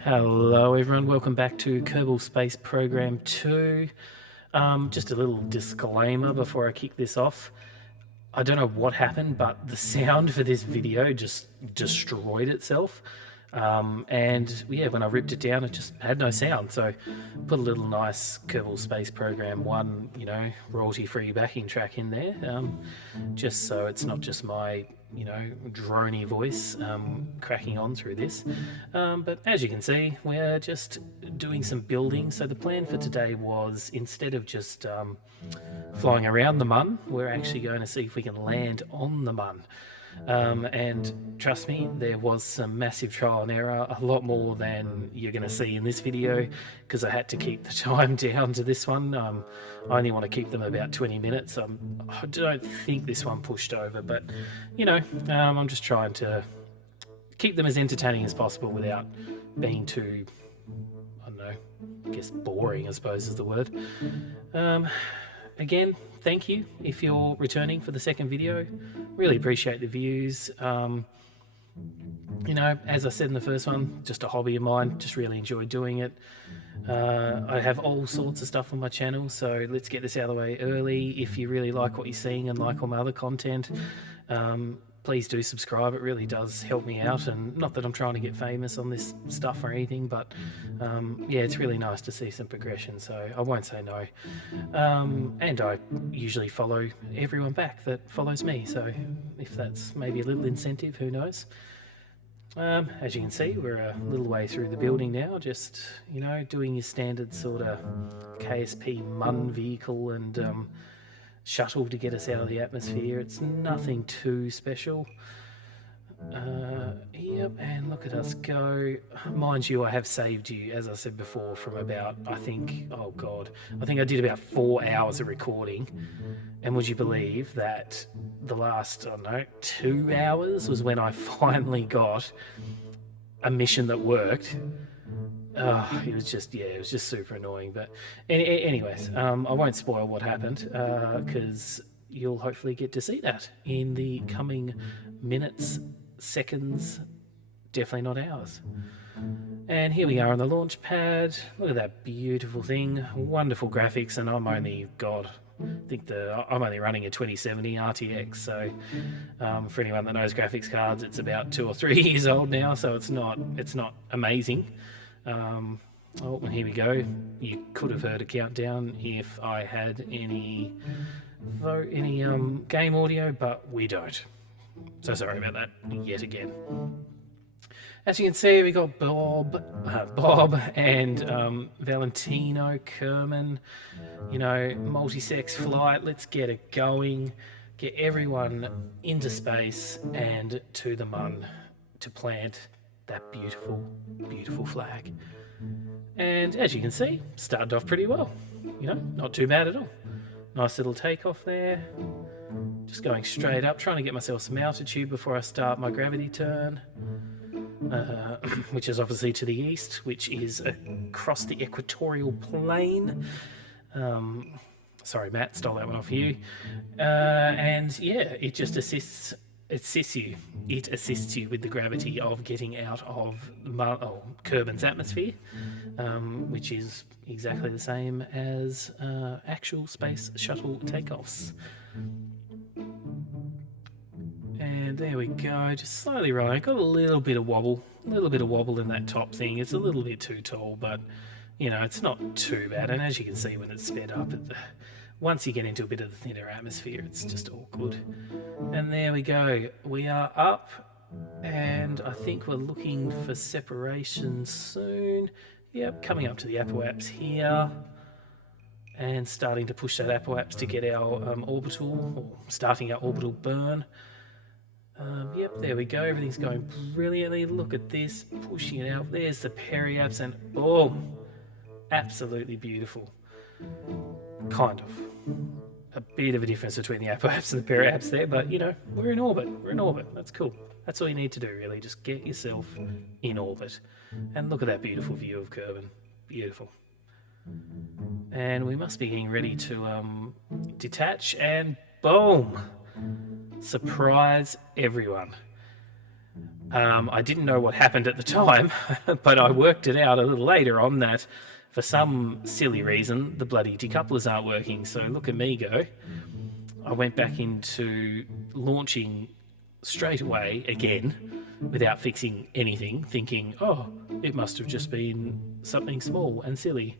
Hello everyone, welcome back to Kerbal Space Program 2. Just a little disclaimer before I kick this off. I don't know what happened, but the sound for this video just destroyed itself. And yeah, when I ripped it down, it just had no sound. So put a little nice Kerbal Space Program 1, royalty-free backing track in there, just so it's not just my, drony voice cracking on through this. But as you can see, we're just doing some building. So the plan for today was, instead of just flying around the mun, we're actually going to see if we can land on the mun. And trust me, there was some massive trial and error, a lot more than you're going to see in this video, because I had to keep the time down to this one. I only want to keep them about 20 minutes. I don't think this one pushed over, but I'm just trying to keep them as entertaining as possible without being too, I don't know, I guess boring, I suppose is the word. Again, thank you if you're returning for the second video. Really appreciate the views. As I said in the first one, just a hobby of mine, just really enjoy doing it. I have all sorts of stuff on my channel, so let's get this out of the way early. If you really like what you're seeing and like all my other content, please do subscribe. It really does help me out, and not that I'm trying to get famous on this stuff or anything, but yeah, it's really nice to see some progression, so I won't say no. And I usually follow everyone back that follows me, so if that's maybe a little incentive, who knows. As you can see, we're a little way through the building now, just doing your standard sort of KSP MUN vehicle and shuttle to get us out of the atmosphere. It's nothing too special. Yep, and look at us go. Mind you, I have saved you, as I said before, from about, I think I did about 4 hours of recording. And would you believe that the last, 2 hours was when I finally got a mission that worked. It was just super annoying. But anyways, I won't spoil what happened, because you'll hopefully get to see that in the coming minutes, seconds, definitely not hours. And here we are on the launch pad. Look at that beautiful thing, wonderful graphics, and I'm only, I'm only running a 2070 RTX, so for anyone that knows graphics cards, it's about 2 or 3 years old now, so it's not amazing. Oh, and here we go. You could have heard a countdown if I had any game audio, but we don't. So sorry about that yet again. As you can see, we got Bob and Valentino, Kerman, multi-sex flight. Let's get it going. Get everyone into space and to the mun to plant that beautiful, beautiful flag. And as you can see, started off pretty well. Not too bad at all. Nice little takeoff there. Just going straight up, trying to get myself some altitude before I start my gravity turn. Which is obviously to the east, which is across the equatorial plane. Sorry, Matt, stole that one off you. And yeah, it just assists you with the gravity of getting out of Kerbin's atmosphere, which is exactly the same as actual space shuttle takeoffs. And there we go, just slowly rolling. Got a little bit of wobble in that top thing. It's a little bit too tall, but it's not too bad. And as you can see, when it's sped up, once you get into a bit of the thinner atmosphere, it's just all good. And there we go, we are up, and I think we're looking for separation soon. Yep, coming up to the apoaps here, and starting to push that apoaps to get our starting our orbital burn. Yep, there we go. Everything's going brilliantly. Look at this, pushing it out. There's the periaps, and boom, absolutely beautiful. Kind of a bit of a difference between the apoaps and the periaps there, but we're in orbit. That's cool. That's all you need to do, really. Just get yourself in orbit. And look at that beautiful view of Kerbin. Beautiful. And we must be getting ready to detach, and boom! Surprise everyone. I didn't know what happened at the time, but I worked it out a little later on that for some silly reason, the bloody decouplers aren't working. So look at me go. I went back into launching straight away again without fixing anything, thinking, oh, it must have just been something small and silly.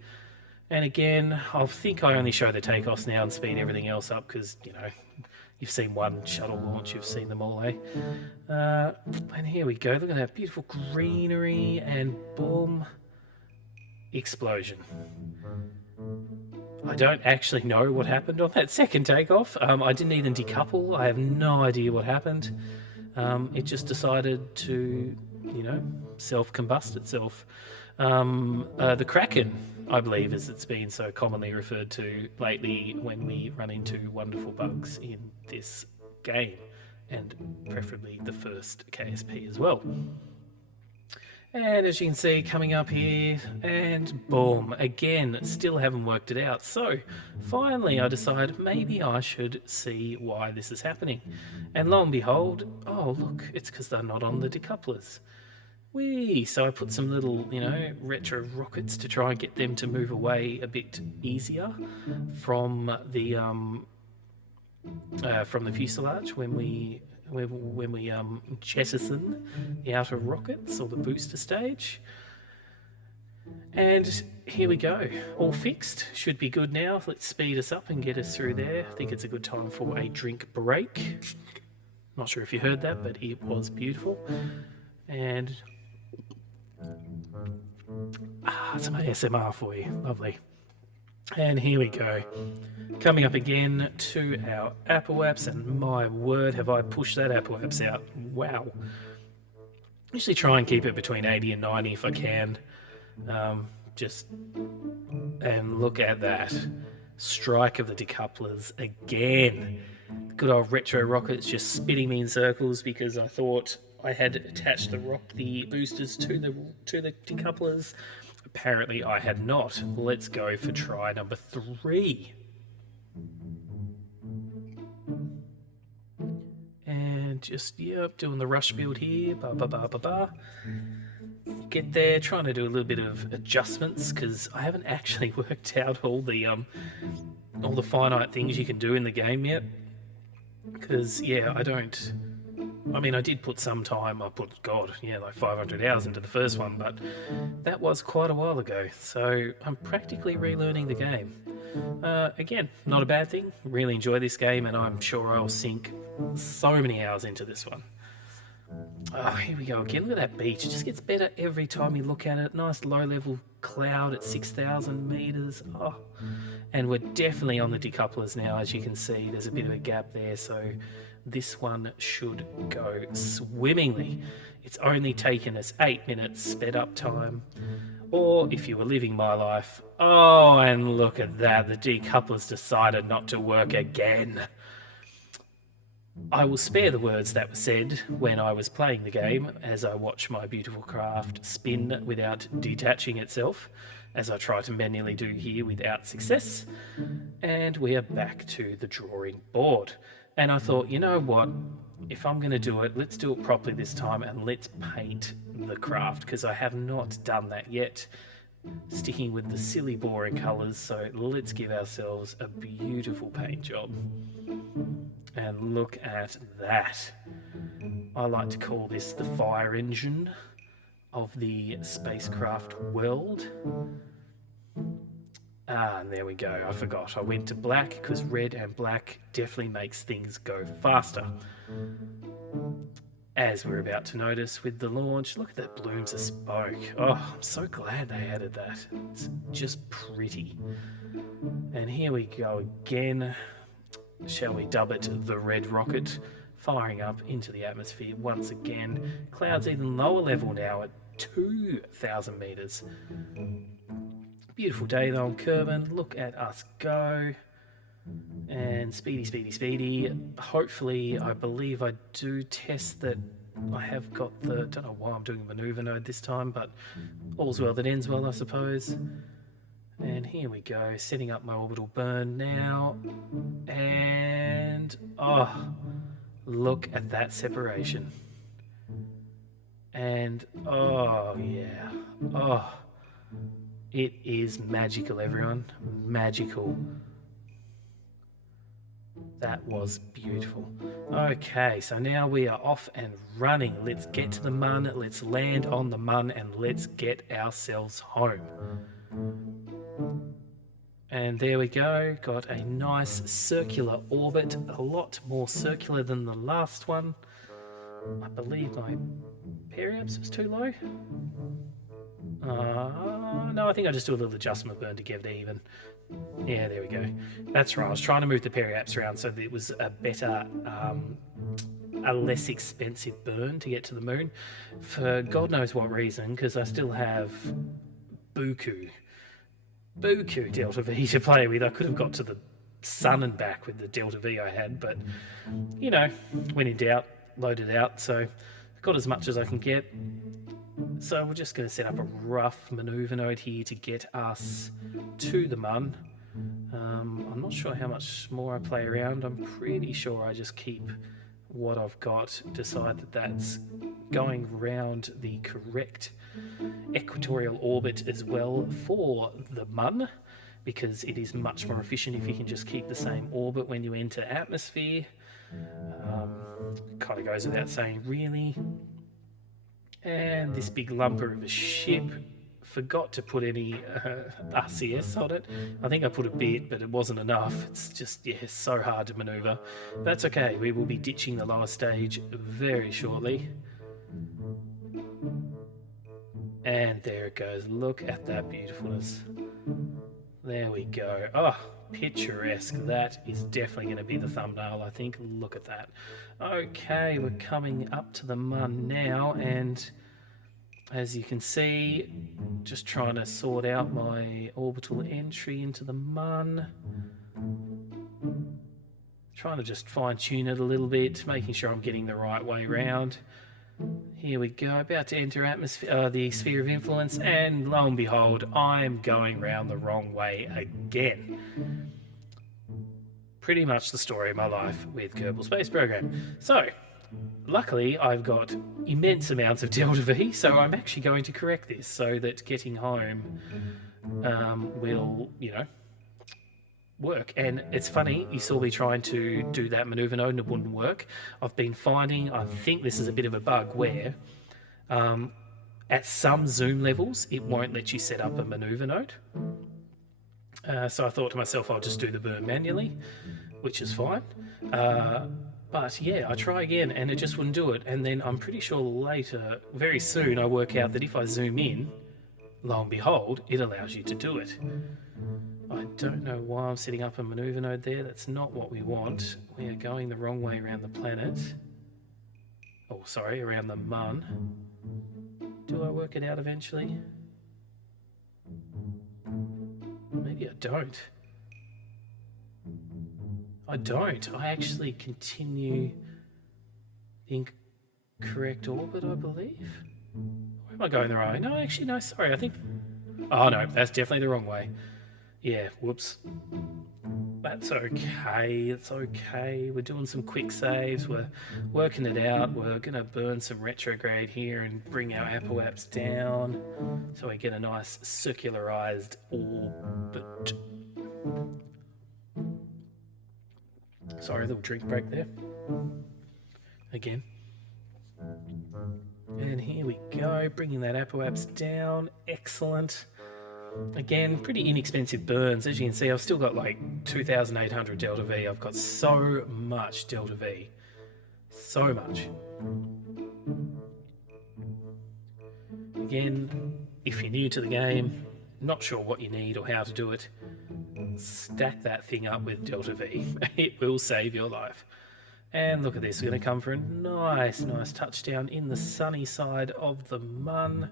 And again, I think I only show the takeoffs now and speed everything else up because, you know, you've seen one shuttle launch, you've seen them all, eh? And here we go. Look at that beautiful greenery and boom, explosion. I don't actually know what happened on that second takeoff. I didn't even decouple. I have no idea what happened. It just decided to, you know, self-combust itself. The Kraken, I believe, as it's been so commonly referred to lately when we run into wonderful bugs in this game, and preferably the first KSP as well. And as you can see, coming up here, and boom, again, still haven't worked it out. So finally I decided maybe I should see why this is happening. And lo and behold, oh look, it's because they're not on the decouplers. Whee! So I put some little, you know, retro rockets to try and get them to move away a bit easier from the fuselage when we jettison the outer rockets or the booster stage. And here we go, all fixed, should be good now. Let's speed us up and get us through there. I think it's a good time for a drink break. Not sure if you heard that, but it was beautiful. And some ASMR for you, lovely. And here we go, coming up again to our Apple apps, and my word, have I pushed that Apple apps out. Wow. Usually try and keep it between 80 and 90 if I can. And look at that. Strike of the decouplers again. Good old retro rockets just spinning me in circles because I thought I had attached the boosters to the decouplers. Apparently I had not. Let's go for try number 3. And just, yep, doing the rush build here. Get there, trying to do a little bit of adjustments because I haven't actually worked out all the finite things you can do in the game yet. Because, yeah, I did put some time, like 500 hours into the first one, but that was quite a while ago, so I'm practically relearning the game. Again, not a bad thing, really enjoy this game, and I'm sure I'll sink so many hours into this one. Oh, here we go again, look at that beach, it just gets better every time you look at it. Nice low-level cloud at 6,000 meters. Oh, and we're definitely on the decouplers now, as you can see, there's a bit of a gap there, so this one should go swimmingly. It's only taken us 8 minutes sped up time. Or if you were living my life, oh, and look at that, the decouplers decided not to work again. I will spare the words that were said when I was playing the game as I watch my beautiful craft spin without detaching itself, as I try to manually do here without success. And we are back to the drawing board. And I thought, you know what, if I'm going to do it, let's do it properly this time and let's paint the craft, because I have not done that yet. Sticking with the silly boring colours, so let's give ourselves a beautiful paint job. And look at that. I like to call this the fire engine of the spacecraft world. And there we go, I forgot. I went to black because red and black definitely makes things go faster. As we're about to notice with the launch, look at that blooms of smoke. Oh, I'm so glad they added that. It's just pretty. And here we go again. Shall we dub it the red rocket? Firing up into the atmosphere once again. Clouds even lower level now at 2,000 meters. Beautiful day though on Kerbal. Look at us go. And speedy. Hopefully, I believe I do test that I have got the, don't know why I'm doing a maneuver node this time, but all's well that ends well, I suppose. And here we go, setting up my orbital burn now. And, oh, look at that separation. And oh yeah, oh, it is magical, everyone. Magical. That was beautiful. Okay, so now we are off and running. Let's get to the mun, let's land on the mun, and let's get ourselves home. And there we go, got a nice circular orbit, a lot more circular than the last one. I believe my periapse was too low. No, I think I just do a little adjustment burn to get it even. Yeah, there we go. That's right. I was trying to move the periapse around so that it was a better, a less expensive burn to get to the moon. For God knows what reason, because I still have buku Delta V to play with. I could have got to the sun and back with the Delta V I had, but, you know, when in doubt, load it out. So I've got as much as I can get. So we're just going to set up a rough maneuver node here to get us to the mun. I'm not sure how much more I play around. I'm pretty sure I just keep what I've got, decide that that's going round the correct equatorial orbit as well for the mun, because it is much more efficient if you can just keep the same orbit when you enter atmosphere. Kind of goes without saying, really. And this big lumper of a ship, forgot to put any RCS on it. I think I put a bit, but it wasn't enough. It's just, yeah, so hard to maneuver. That's okay, we will be ditching the lower stage very shortly. And there it goes, look at that beautifulness. There we go. Oh, picturesque. That is definitely going to be the thumbnail, I think. Look at that. Okay, we're coming up to the mun now, and as you can see, just trying to sort out my orbital entry into the mun. Trying to just fine-tune it a little bit, making sure I'm getting the right way round. Here we go, about to enter atmosphere, the sphere of influence, and lo and behold, I'm going round the wrong way again. Pretty much the story of my life with Kerbal Space Program. So, luckily I've got immense amounts of Delta V, so I'm actually going to correct this so that getting home will, you know, work. And it's funny, you saw me trying to do that maneuver node and it wouldn't work. I've been finding, I think this is a bit of a bug where at some zoom levels it won't let you set up a maneuver node. So I thought to myself, I'll just do the burn manually, which is fine. But yeah, I try again and it just wouldn't do it. And then I'm pretty sure later, very soon, I work out that if I zoom in, lo and behold, it allows you to do it. I don't know why I'm setting up a maneuver node there. That's not what we want. We are going the wrong way around the planet. Oh, sorry, around the mun. Do I work it out eventually? Maybe I don't. I don't. I actually continue the incorrect orbit, I believe. Where am I going the right way? No, actually, no, sorry. I think... Oh, no, that's definitely the wrong way. Yeah, whoops. That's okay, it's okay. We're doing some quick saves, we're working it out. We're going to burn some retrograde here and bring our apoaps down so we get a nice circularized orbit. Sorry, a little drink break there. Again. And here we go, bringing that apoaps down. Excellent. Again, pretty inexpensive burns. As you can see, I've still got like 2,800 Delta V. I've got so much Delta V. So much. Again, if you're new to the game, not sure what you need or how to do it, stack that thing up with Delta V. It will save your life. And look at this, we're going to come for a nice touchdown in the sunny side of the mun.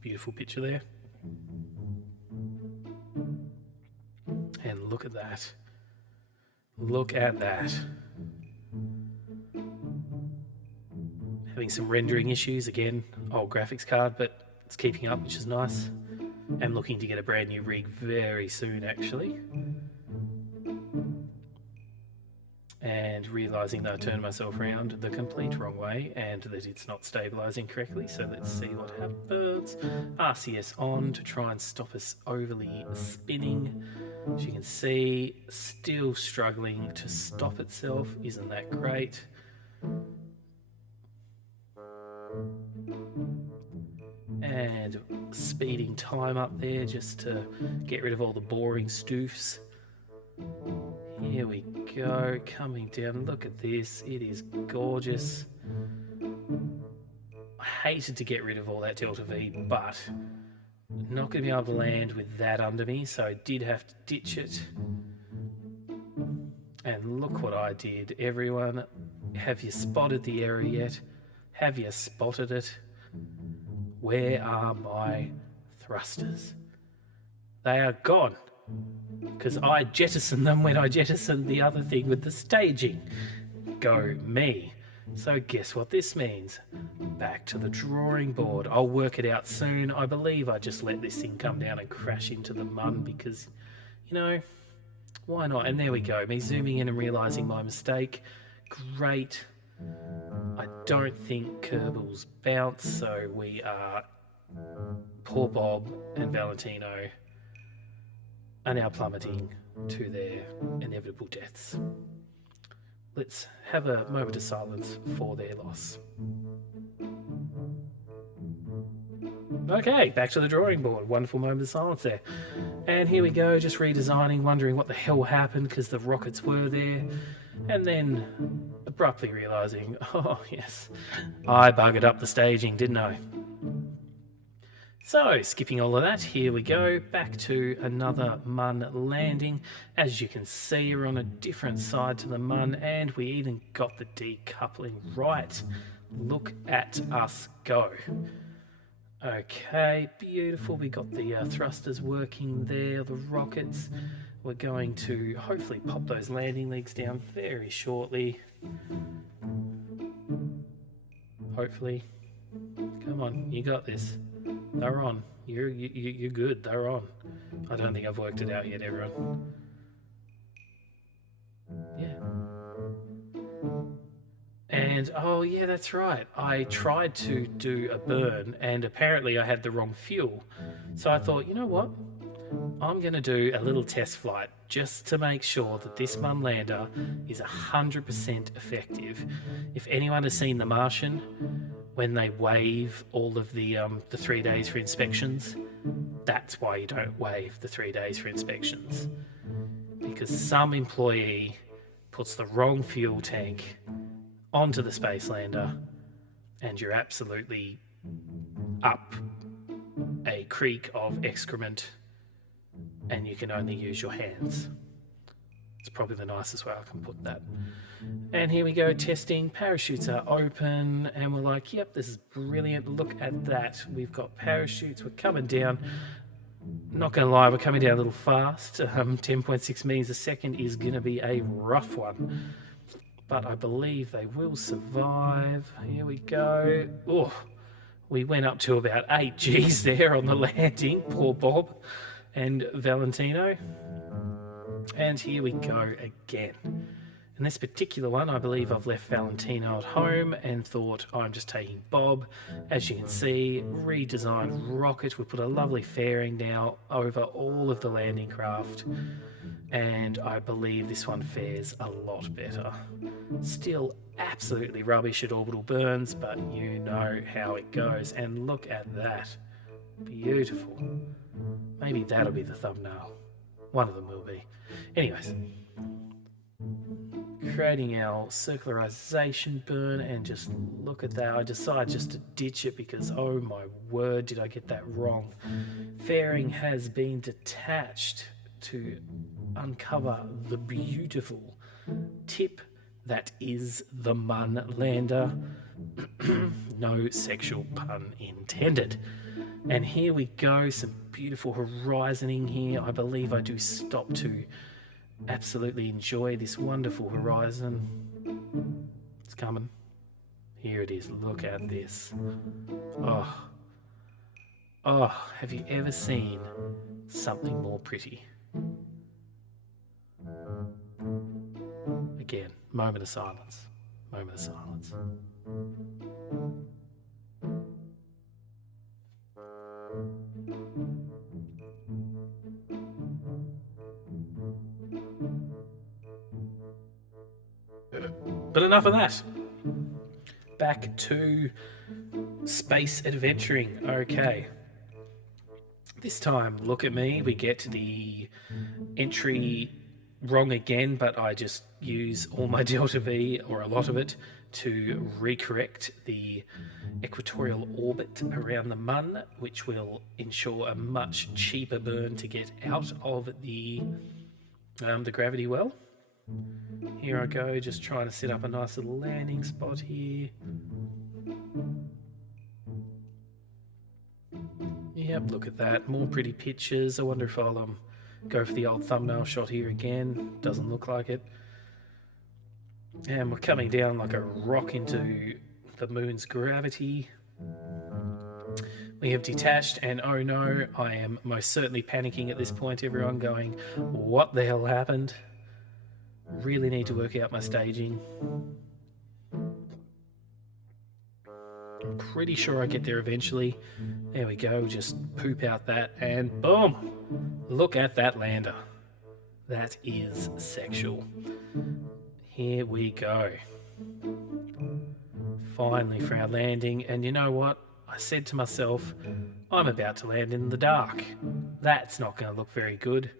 Beautiful picture there. And look at that. Look at that. Having some rendering issues, again, old graphics card, but it's keeping up, which is nice. I'm looking to get a brand new rig very soon, actually. and realizing that I turned myself around the complete wrong way and that it's not stabilizing correctly. So let's see what happens. RCS on to try and stop us overly spinning. As you can see, still struggling to stop itself. Isn't that great? And speeding time up there just to get rid of all the boring stoofs. Here we go, coming down. Look at this, it is gorgeous. I hated to get rid of all that Delta V, but not going to be able to land with that under me, so I did have to ditch it. And look what I did, everyone. Have you spotted the error yet? Have you spotted it? Where are my thrusters? They are gone, because I jettisoned them when I jettisoned the other thing with the staging. Go me. So guess what this means? Back to the drawing board. I'll work it out soon. I believe I just let this thing come down and crash into the mun because, you know, why not? And there we go, me zooming in and realising my mistake. Great. I don't think Kerbal's bounced, so we are... Poor Bob and Valentino are now plummeting to their inevitable deaths. Let's have a moment of silence for their loss. Okay, back to the drawing board. Wonderful moment of silence there. And here we go, just redesigning, wondering what the hell happened because the rockets were there. And then abruptly realising, oh yes, I buggered up the staging, didn't I? So, skipping all of that, here we go, back to another mun landing. As you can see, we're on a different side to the mun, and we even got the decoupling right. Look at us go. Okay, beautiful. We got the thrusters working there, the rockets. We're going to hopefully pop those landing legs down very shortly. Hopefully. Come on, you got this. They're on. You're good. They're on. I don't think I've worked it out yet, everyone. Yeah. And, oh yeah, that's right. I tried to do a burn and apparently I had the wrong fuel. So I thought, you know what? I'm going to do a little test flight just to make sure that this mun lander is 100% effective. If anyone has seen The Martian, when they waive all of the 3 days for inspections, that's why you don't waive the 3 days for inspections. Because some employee puts the wrong fuel tank onto the space lander and you're absolutely up a creek of excrement and you can only use your hands. It's probably the nicest way I can put that. And here we go, testing. Parachutes are open and we're like, yep, this is brilliant. Look at that. We've got parachutes. We're coming down. Not going to lie, we're coming down a little fast. 10.6 meters a second is going to be a rough one. But I believe they will survive. Here we go. Oh, we went up to about 8 Gs there on the landing. Poor Bob and Valentino. And here we go again. In this particular one, I believe I've left Valentino at home and thought I'm just taking Bob. As you can see, redesigned rocket. We put a lovely fairing now over all of the landing craft. And I believe this one fares a lot better. Still absolutely rubbish at orbital burns, but you know how it goes. And look at that. Beautiful. Maybe that'll be the thumbnail. One of them will be. Anyways. Creating our circularization burn and just look at that. I decided just to ditch it because, oh my word, did I get that wrong. Fairing has been detached to uncover the beautiful tip that is the mun lander. No sexual pun intended. And here we go, some beautiful horizoning here. I believe I do stop to absolutely enjoy this wonderful horizon. It's coming. Here it is. Look at this. Oh, have you ever seen something more pretty? Again, Moment of silence. Moment of silence. But enough of that. Back to space adventuring. Okay. This time, look at me. We get the entry wrong again, but I just use all my delta V, or a lot of it, to recorrect the equatorial orbit around the Mun, which will ensure a much cheaper burn to get out of the gravity well. Here I go, just trying to set up a nice little landing spot here. Yep, look at that. More pretty pictures. I wonder if I'll go for the old thumbnail shot here again. Doesn't look like it. And we're coming down like a rock into the moon's gravity. We have detached, and oh no, I am most certainly panicking at this point, everyone, going, what the hell happened? Really need to work out my staging. I'm pretty sure I get there eventually. There we go, just poop out that, and boom! Look at that lander. That is sexual. Here we go. Finally for our landing, and you know what? I said to myself, I'm about to land in the dark. That's not going to look very good.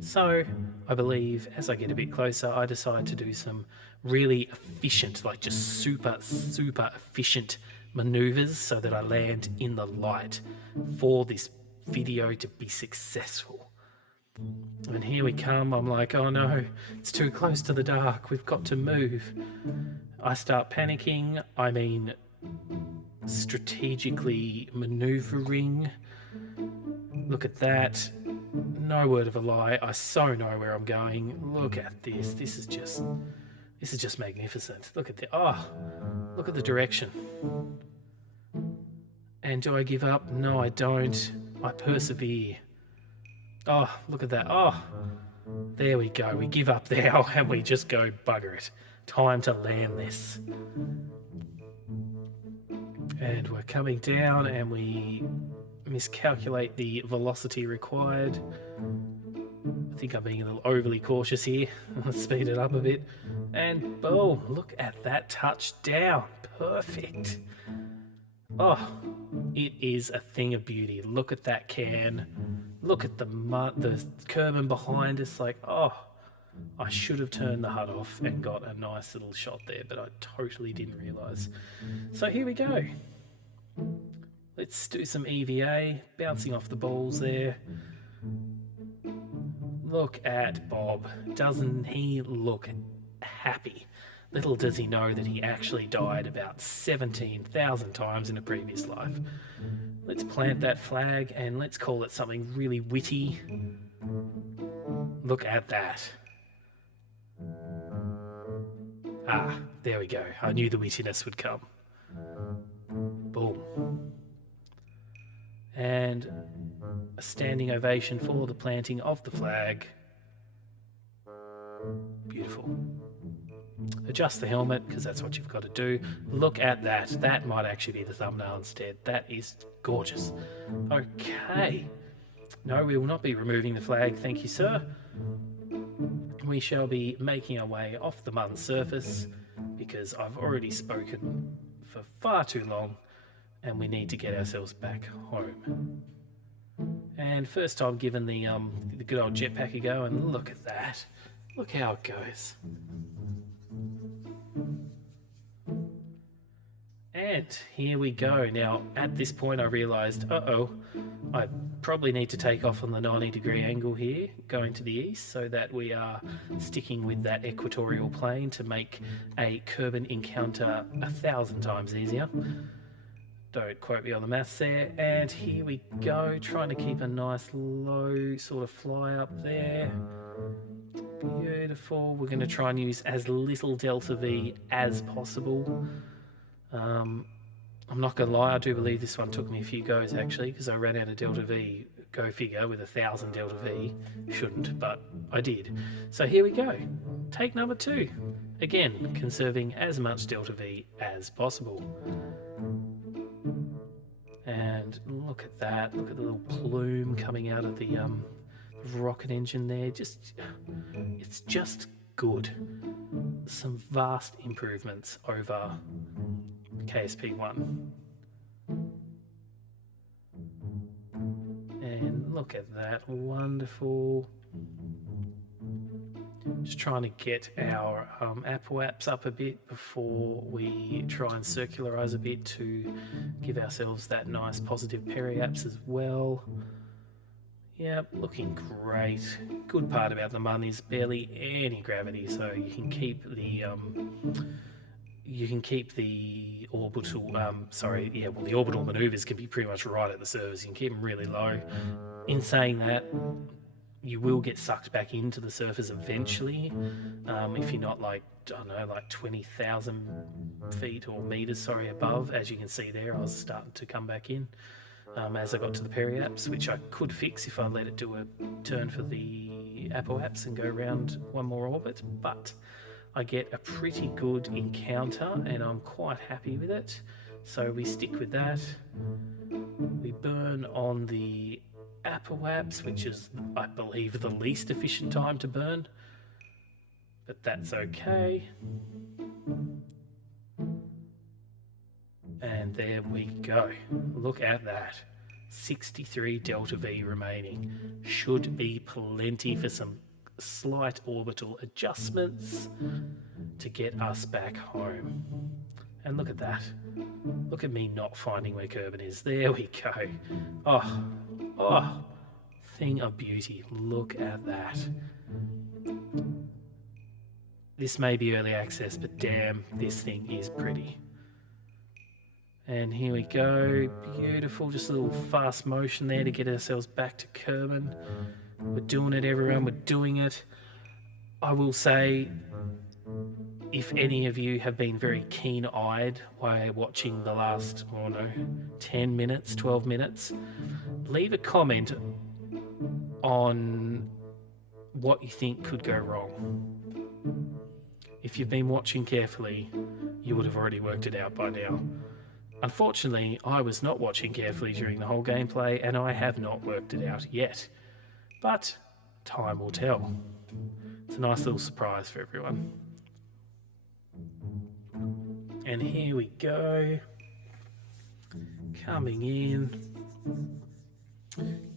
So, I believe, as I get a bit closer, I decide to do some really efficient, like just super efficient maneuvers so that I land in the light for this video to be successful. And here we come. I'm like, oh no, it's too close to the dark. We've got to move. I start panicking. I mean, strategically maneuvering. Look at that. No word of a lie. I so know where I'm going. Look at this. This is just magnificent. Look at the look at the direction. And do I give up? No, I don't. I persevere. Oh, look at that. Oh, there we go. We give up now and we just go, bugger it. Time to land this. And we're coming down and we miscalculate the velocity required. I think I'm being a little overly cautious here. Let's speed it up a bit. And boom, look at that touchdown. Perfect. Oh, it is a thing of beauty. Look at that can. Look at the Kerbal behind us. Like, oh, I should have turned the HUD off and got a nice little shot there, but I totally didn't realise. So here we go. Let's do some EVA, bouncing off the balls there. Look at Bob. Doesn't he look happy? Little does he know that he actually died about 17,000 times in a previous life. Let's plant that flag and let's call it something really witty. Look at that. Ah, there we go. I knew the wittiness would come. Boom. And a standing ovation for the planting of the flag. Beautiful. Adjust the helmet, because that's what you've got to do. Look at that. That might actually be the thumbnail instead. That is gorgeous. Okay. No, we will not be removing the flag, thank you, sir. We shall be making our way off the Mun's surface, because I've already spoken for far too long, and we need to get ourselves back home. And first I'm giving the good old jetpack a go, and look at that. Look how it goes. And here we go. Now, at this point I realised, I probably need to take off on the 90-degree angle here, going to the east, so that we are sticking with that equatorial plane to make a Kerbal encounter 1,000 times easier. Don't quote me on the maths there. And here we go, trying to keep a nice low sort of fly up there. Beautiful. We're going to try and use as little delta V as possible. I'm not going to lie, I do believe this one took me a few goes actually, because I ran out of delta V, go figure, with 1,000 delta V. Shouldn't, but I did. So here we go. Take number 2. Again, conserving as much delta V as possible. And look at that, look at the little plume coming out of the rocket engine there. It's just good. Some vast improvements over KSP1. And look at that, wonderful. Just trying to get our apoaps up a bit before we try and circularize a bit to give ourselves that nice positive periaps as well. Yep, looking great. Good part about the Mun is barely any gravity, so you can keep the orbital the orbital maneuvers can be pretty much right at the surface. You can keep them really low. In saying that, you will get sucked back into the surface eventually, if you're not like 20,000 feet or meters, above. As you can see there, I was starting to come back in as I got to the periaps, which I could fix if I let it do a turn for the apoaps and go around one more orbit, but I get a pretty good encounter and I'm quite happy with it. So we stick with that. We burn on the apoaps, which is, I believe, the least efficient time to burn, but that's okay. And there we go. Look at that. 63 delta V remaining. Should be plenty for some slight orbital adjustments to get us back home. And look at that. Look at me not finding where Kerbal is. There we go. Oh, thing of beauty. Look at that. This may be early access, but damn, this thing is pretty. And here we go. Beautiful. Just a little fast motion there to get ourselves back to Kerbal. We're doing it, everyone. We're doing it. I will say, if any of you have been very keen-eyed while watching the last, 10 minutes, 12 minutes, leave a comment on what you think could go wrong. If you've been watching carefully, you would have already worked it out by now. Unfortunately, I was not watching carefully during the whole gameplay, and I have not worked it out yet. But time will tell. It's a nice little surprise for everyone. And here we go. Coming in.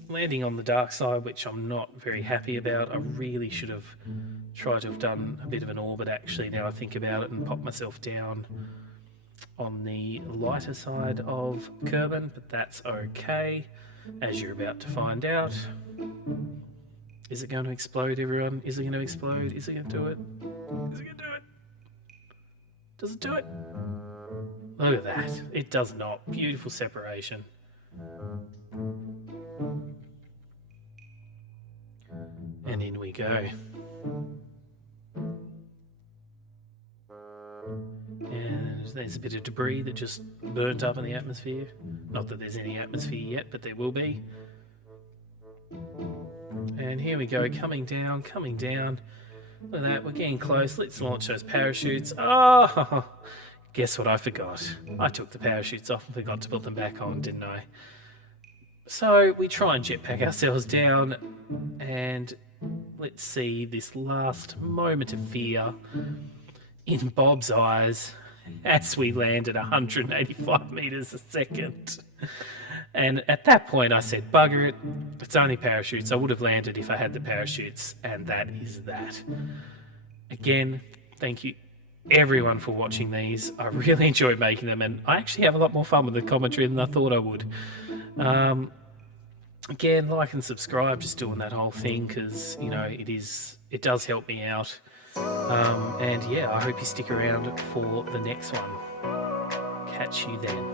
Landing on the dark side, which I'm not very happy about. I really should have tried to have done a bit of an orbit, actually, now I think about it, and pop myself down on the lighter side of Kerbal, but that's okay, as you're about to find out. Is it going to explode, everyone? Is it going to explode? Is it going to do it? Is it going to do it? Does it do it? Look at that. It does not. Beautiful separation. And in we go. And there's a bit of debris that just burnt up in the atmosphere. Not that there's any atmosphere yet, but there will be. And here we go, coming down, coming down. Look at that, we're getting close. Let's launch those parachutes. Oh, guess what I forgot? I took the parachutes off and forgot to put them back on, didn't I? So we try and jetpack ourselves down, and let's see this last moment of fear in Bob's eyes as we land at 185 meters a second. And at that point I said, bugger it, it's only parachutes. I would have landed if I had the parachutes, and that is that. Again, thank you everyone for watching these. I really enjoyed making them, and I actually have a lot more fun with the commentary than I thought I would. Again, like and subscribe, just doing that whole thing, because it does help me out. And yeah, I hope you stick around for the next one. Catch you then.